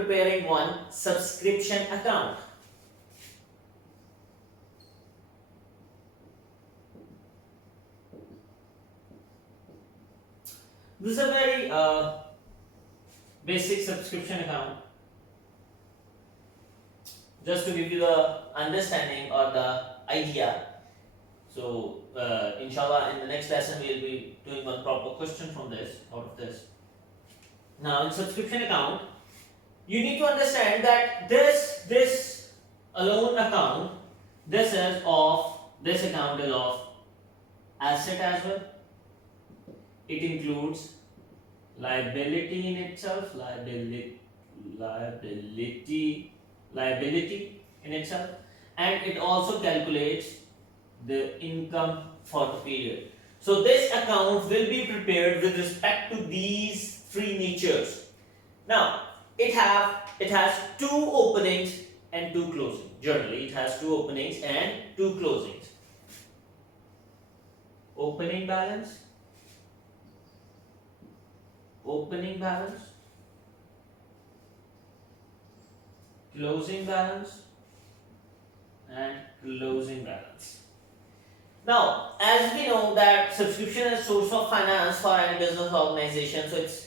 preparing one subscription account. This is a very basic subscription account. Just to give you the understanding or the idea. So, inshallah, in the next lesson, we'll be doing one proper question from this, out of this. Now, in subscription account, you need to understand that this alone account, this account is of asset as well. It includes liability in itself, liability in itself, and it also calculates the income for the period. So this account will be prepared with respect to these three natures. Now it has two openings and two closings. Generally, it has two openings and two closings. Opening balance, closing balance, and closing balance. Now, as we know that subscription is source of finance for any business organization, so it's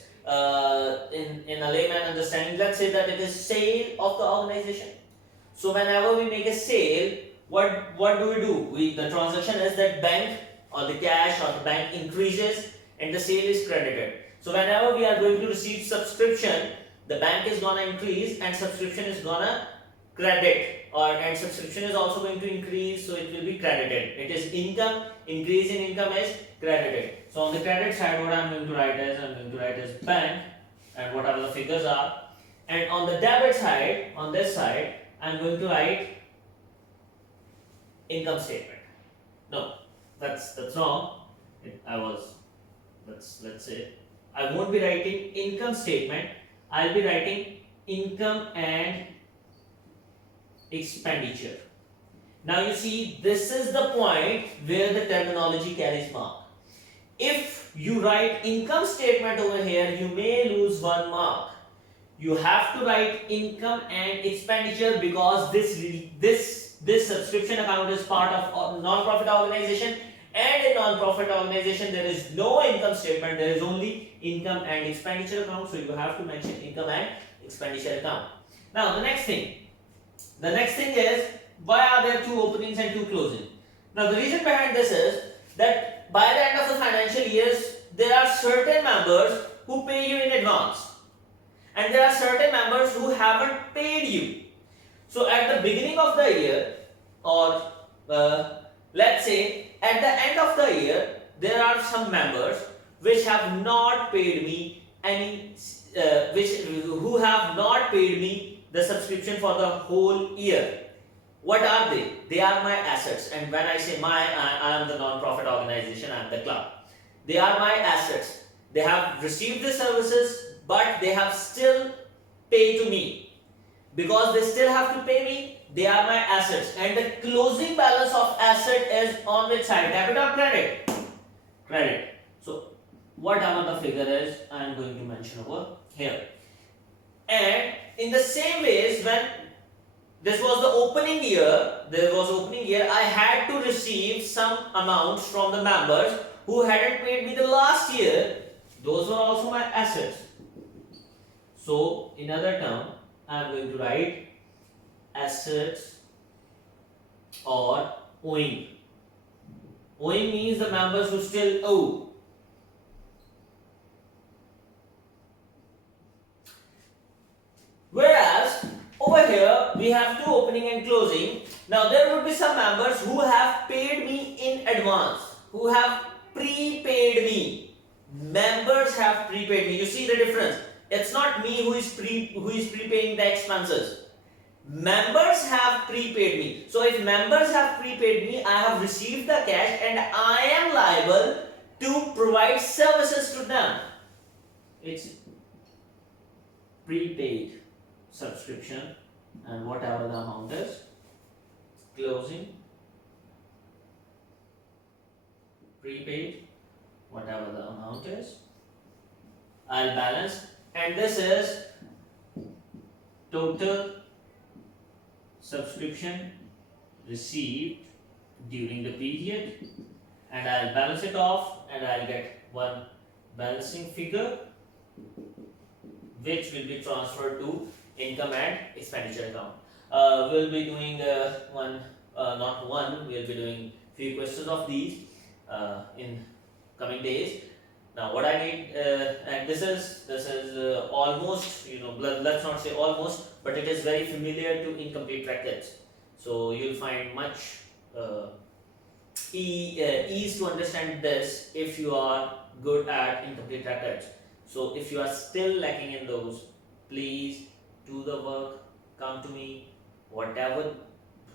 in a layman understanding, let's say that it is sale of the organization. So whenever we make a sale, what do? The transaction is that bank or the cash or the bank increases and the sale is credited. So whenever we are going to receive subscription, the bank is gonna increase and subscription is gonna credit, and subscription is also going to increase, so it will be credited. It is income, increase in income is credited. So on the credit side, what I'm going to write is bank and whatever the figures are, and on the debit side, on this side, I'm going to write income statement. No, that's wrong. Let's say I won't be writing income statement. I'll be writing income and expenditure. Now you see, this is the point where the terminology carries mark. If you write income statement over here, you may lose one mark. You have to write income and expenditure because this subscription account is part of a non-profit organization, and in non-profit organization there is no income statement, there is only income and expenditure account, so you have to mention income and expenditure account. Now the next thing is, why are there two openings and two closings? Now the reason behind this is that by the end of the financial years, there are certain members who pay you in advance and there are certain members who haven't paid you. So at the beginning of the year, or let's say at the end of the year, there are some members which have not paid me who have not paid me the subscription for the whole year. What are they? They are my assets, and when I say I am the non-profit organization, I am the club. They are my assets. They have received the services, but they have still paid to me. Because they still have to pay me, they are my assets. And the closing balance of asset is on which side? Debit or credit? Credit. So whatever the figure is, I am going to mention over here. And in the same ways, when this was the opening year, I had to receive some amounts from the members who hadn't paid me the last year. Those were also my assets. So in other term, I am going to write assets or owing. Owing means the members who still owe. Whereas over here we have two opening and closing. Now there would be some members who have paid me in advance, who have prepaid me. Members have prepaid me. You see the difference? It's not me who is prepaying the expenses. Members have prepaid me. So if members have prepaid me, I have received the cash and I am liable to provide services to them. It's prepaid subscription, and whatever the amount is, closing, prepaid, whatever the amount is, I'll balance, and this is total subscription received during the period, and I'll balance it off and I'll get one balancing figure which will be transferred to income and expenditure account. We'll be doing not one, we'll be doing few questions of these in coming days. Now what I need, and this is almost, let's not say almost, but it is very familiar to incomplete records. So you'll find much ease to understand this if you are good at incomplete records. So if you are still lacking in those, please do the work, come to me, whatever,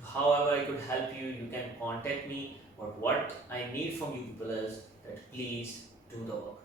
however I could help you, you can contact me. But what I need from you people is that please do the work.